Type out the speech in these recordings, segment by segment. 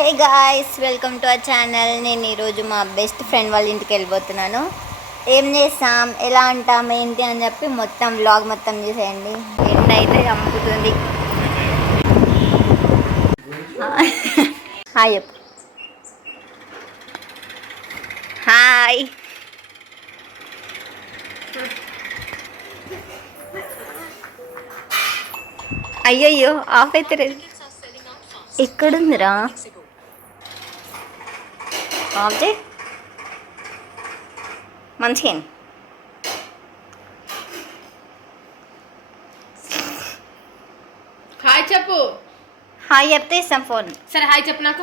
Hey guys, welcome to our channel. నేను ఈరోజు మా బెస్ట్ ఫ్రెండ్ వాళ్ళ ఇంటికి వెళ్ళిపోతున్నాను. ఏం చేస్తాం, ఎలా అంటాం, ఏంటి అని చెప్పి మొత్తం వ్లాగ్ మొత్తం చేసేయండి. ఎండ అయితే చంపుతుంది. హాయ్ చెప్పు. హాయ్. అయ్యయ్యో, ఆఫ్ అయితే ఎక్కడుందిరా? ఆఫ్ చే మంచిగా. హాయ్ చెప్పు. హాయ్ చెప్తే ఇస్తాం ఫోన్. సరే హాయ్ చెప్పు. నాకు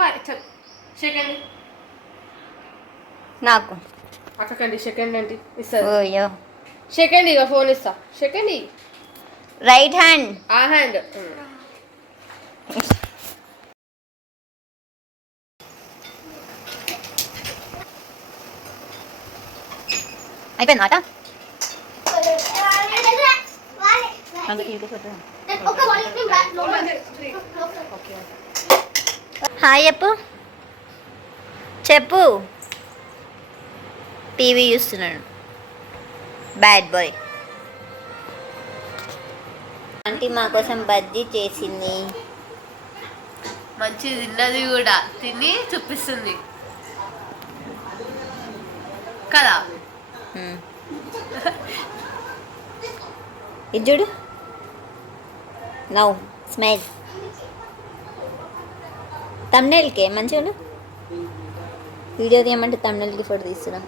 సెకండ్ నాకు అక్కకండి సెకండ్ అంటే ఇస్తారు. ఓయ్యో, సెకండ్ ఇక ఫోన్ ఇస్తా. Second right hand. ఆ హ్యాండ్ అయిపోయింది మాట. హాయ్ చెప్పు. చెప్పు. టీవీ చూస్తున్నాడు, బ్యాడ్ బాయ్. ఆంటీ మా కోసం బజ్జీ చేసింది. మంచి తిన్నది కూడా, తిని చూపిస్తుంది కదా. ఇది చూడు. Now smile. తమ్నెల్కే మంచిగా వీడియో తీయమంటే తమ్నెల్కి ఫోటో తీస్తున్నాం.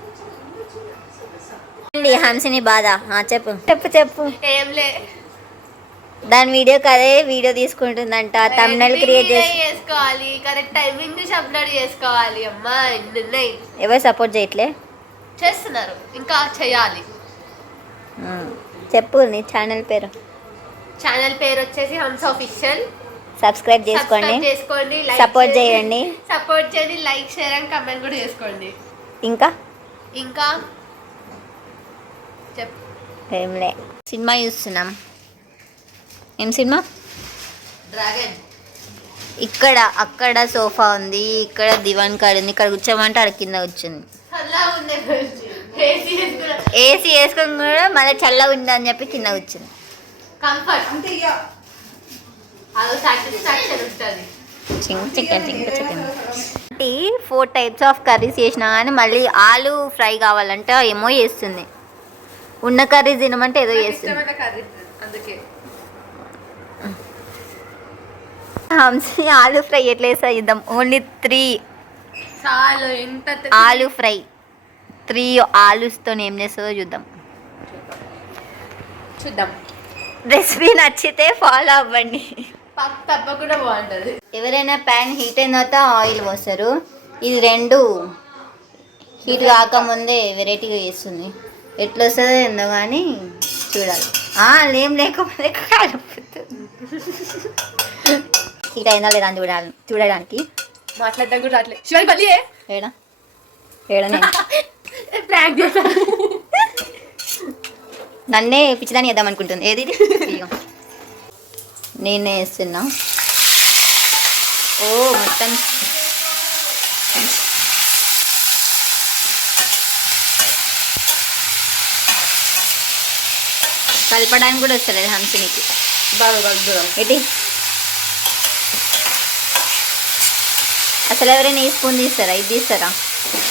హంసిని బాధ. చెప్పు చెప్పు చెప్పు. ఏంలే, దాని వీడియోకి అదే వీడియో తీసుకుంటుందంట. తమ్నెల్ క్రియేట్ చేసుకోవాలి, కరెక్ట్ టైమింగ్ నుంచి అప్లోడ్ చేసుకోవాలి. అమ్మా ఎన్ని ఉన్నాయి. ఎవరు సపోర్ట్ చేయట్లే, చేస్తున్నారు, ఇంకా చేయాలి. చెప్పు నీ ఛానల్ పేరు. ఛానల్ పేరు వచ్చేసి హంస ఆఫీషియల్. సబ్స్క్రైబ్ చేసుకోండి, సపోర్ట్ చేయండి. సపోర్ట్ చేయండి, లైక్ షేర్ అండ్ కమెంట్ కూడా చేసుకోండి. ఇంకా ఇంకా చెప్. ఏంలే, సినిమా చూస్తున్నాం. ఏం సినిమా? డ్రాగన్. ఇక్కడ అక్కడ సోఫా ఉంది, ఇక్కడ దివాన్ కాడు ఉంది. ఇక్కడ కూర్చోమంటే అక్కడ కింద కూర్చుంది. ఏసీ వేసుకొని కూడా మళ్ళీ చల్లగా ఉంది అని చెప్పి కింద కూర్చుంది. కంఫర్ట్ అంటే చికెన్ 4 టైప్స్ ఆఫ్ కర్రీస్ చేసినా కానీ మళ్ళీ ఆలు ఫ్రై కావాలంటే ఏమో చేస్తుంది. ఉన్న కర్రీస్ తినమంటే ఏదో చేస్తుంది. హంసి ఆలు ఫ్రై ఎట్లా వేస్తా ఇద్దాం. ఓన్లీ 3 ఆలు ఫ్రై. 3 ఆలూస్తో ఏం చేస్తుందో చూద్దాం. రెసిపీ నచ్చితే ఫాలో అవ్వండి, తప్పకుండా బాగుంటుంది. ఎవరైనా ప్యాన్ హీట్ అయిన తర్వాత ఆయిల్ పోస్తారు. ఇది 2 హీట్ కాకముందే వెరైటీగా చేస్తుంది. ఎట్లా వస్తుందో ఏందో కానీ చూడాలి. ఏం లేకపోతే కలుపుతుంది. హీట్ అయినా లేదా అని చూడడానికి మాట్లాడడం కూడా రావట్లేదు. శివాని పల్లి ఏడనే ప్రాంక్ చేశాను. నన్నే పిచ్చిదాన్ని వేద్దాం అనుకుంటుంది. ఏది నేనే వేస్తున్నా. మొత్తం కలపడానికి కూడా వస్తలేదు హంసినికి. బాగా కలుపుదాం. ఏంటి అసలు ఎవరైనా ఈ స్పూన్ తీస్తారా? ఇది తీస్తారా?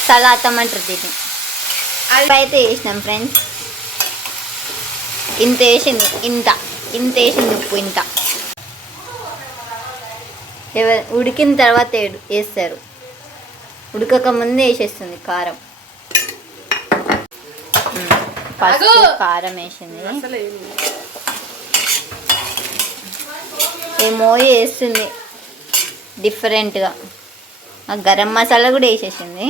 సలాతం అంటారు దీన్ని. అది అయితే వేసినాం ఫ్రెండ్స్. ఇంత వేసింది, ఇంత వేసింది ఉప్పు. ఇంత ఉడికిన తర్వాత వేస్తారు. ఉడకక ముందే వేసేస్తుంది కారం. పసుపు కారం వేసింది. ఏమో వేస్తుంది డిఫరెంట్గా. గరం మసాలా కూడా వేసేసింది.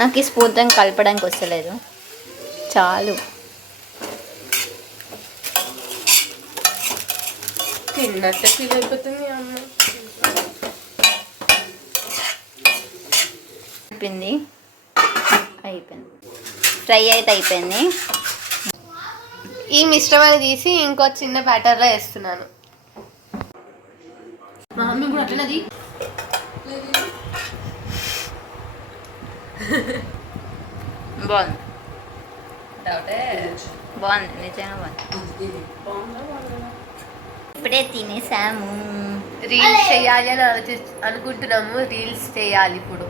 నాకు ఈ స్పూన్తో కలపడానికి వస్తలేదు. చాలు. తిన్నట్టే ఫీల్ అయిపోతుంది అమ్మ. అయిపోయింది. ఫ్రై అయితే అయిపోయింది. ఈ మిశ్రమాన్ని తీసి ఇంకో చిన్న బ్యాటర్లో వేస్తున్నాను. మా మమ్మీ కూడా అట్లనది. బాగుంది బాగుంది నిజంగా బాగుంది. ఇప్పుడే తినేసాము. రీల్స్ చేయాలి అని అనుకుంటున్నాము. రీల్స్ చేయాలి ఇప్పుడు.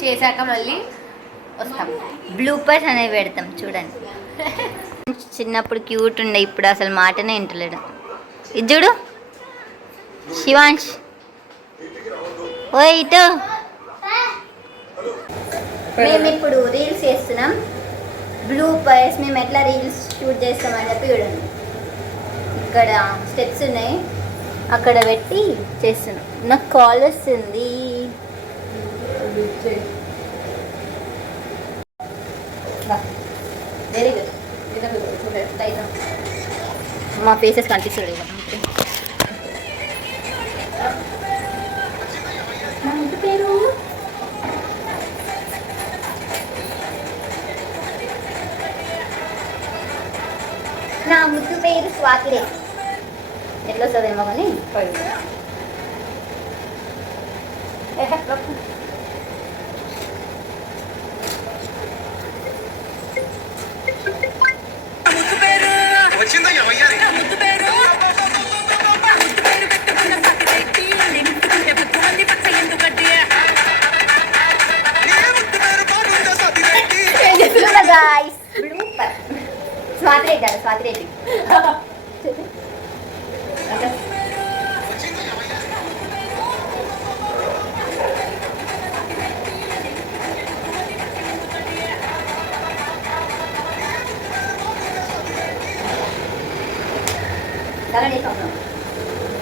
చేశాక మళ్ళీ వస్తాం. బ్లూపర్స్ అనేవి పెడతాం చూడండి. చిన్నప్పుడు క్యూట్ ఉండే, ఇప్పుడు అసలు మాటనే వింటలేడు. ఇది చూడు శివాంష్, ఓ ఇటు. మేము ఇప్పుడు రీల్స్ చేస్తున్నాం. బ్లూపర్స్ మేము ఎట్లా రీల్స్ షూట్ చేస్తామని చెప్పి చూడండి. ఇక్కడ స్టెప్స్ ఉన్నాయి, అక్కడ పెట్టి చేస్తున్నాం. నాకు కాల్ వస్తుంది. Very good. మా ఫేసెస్ కనిపిస్తుంది కదా. పేరు నా ముద్దు పేరు స్వాతిరే. ఎట్లా వస్తుందేమో కానీ స్వాతి రెడ్డి అన్న, స్వాతి రెడ్డి.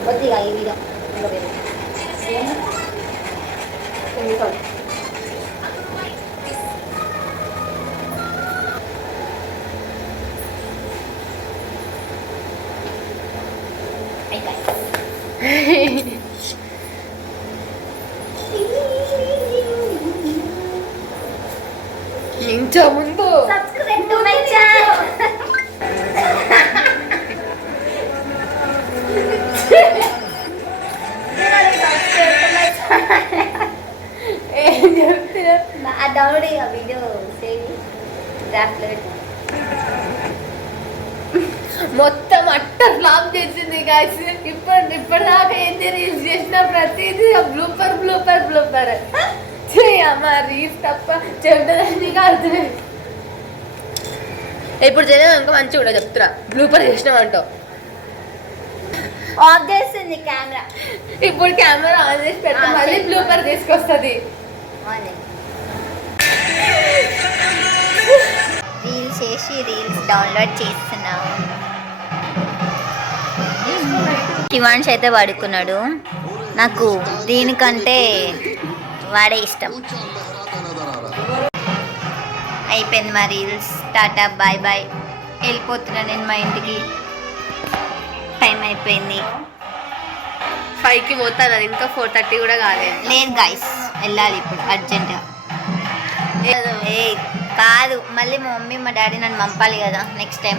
కొద్దిగా ఈ వీడియో ఇంత ముందు subscribe to my channel. Download అయ్యా వీడియో సేవ్ మొత్తం అట్టర్ ఫ్లాప్ చేసింది గాయస్. ఇప్పటిదాకా ఏంది రీల్స్ చేసిన ప్రతిదీ బ్లూపర్ అమ్మ. రీల్స్ తప్ప చెప్తుందని కాదు. ఇప్పుడు చేయలేదు ఇంకా మంచిగా కూడా చెప్తున్నా. బ్లూపర్ చేసినామంటావు. ఆఫ్ చేస్తుంది కెమెరా. ఇప్పుడు కెమెరా ఆన్ చేసి పెడతా, మళ్ళీ బ్లూపర్ తీసుకొస్తుంది. రీల్స్ చేసి రీల్స్ డౌన్లోడ్ చేస్తున్నాం. శివాంష్ అయితే పడుకున్నాడు. నాకు దీనికంటే వాడే ఇష్టం. అయిపోయింది మా రీల్స్. Tata bye bye. వెళ్ళిపోతున్నా నేను మా ఇంటికి. టైం అయిపోయింది. 5కి పోతాను, ఇంకా 4:30 కూడా కాలేదు. లేదు గైస్, వెళ్ళాలి ఇప్పుడు అర్జెంట్గా. ఏ కాదు, మళ్ళీ మా మమ్మీ మా డాడీ నన్ను పంపాలి కదా నెక్స్ట్ టైం.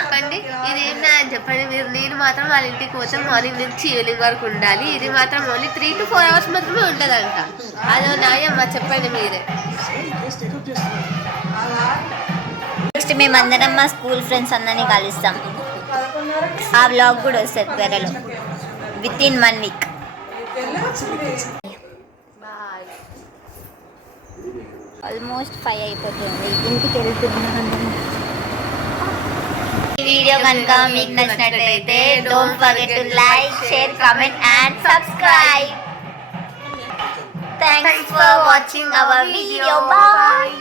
చెప్పండి ఇది చెప్పండి మీరు. నేను మాత్రం వాళ్ళ ఇంటికి పోతే మార్నింగ్ నుంచి ఈవినింగ్ వరకు ఉండాలి. ఇది మాత్రం ఓన్లీ 3 to 4 hours మాత్రమే ఉంటుందంట. అదో న్యాయమ్మా చెప్పండి మీరే. నెక్స్ట్ మేమందరం మా స్కూల్ ఫ్రెండ్స్ అందరినీ కలుస్తాం. ఆ వ్లాగ్ కూడా వస్తుంది త్వరలో, within 1 week. ఆల్మోస్ట్ 5 అయిపోతుంది. ఇంటికి వెళ్తున్నాను. ఈ వీడియో కనుక మీకు నచ్చినట్లయితే don't forget to like, share, comment and subscribe. Thanks for watching our video. Bye.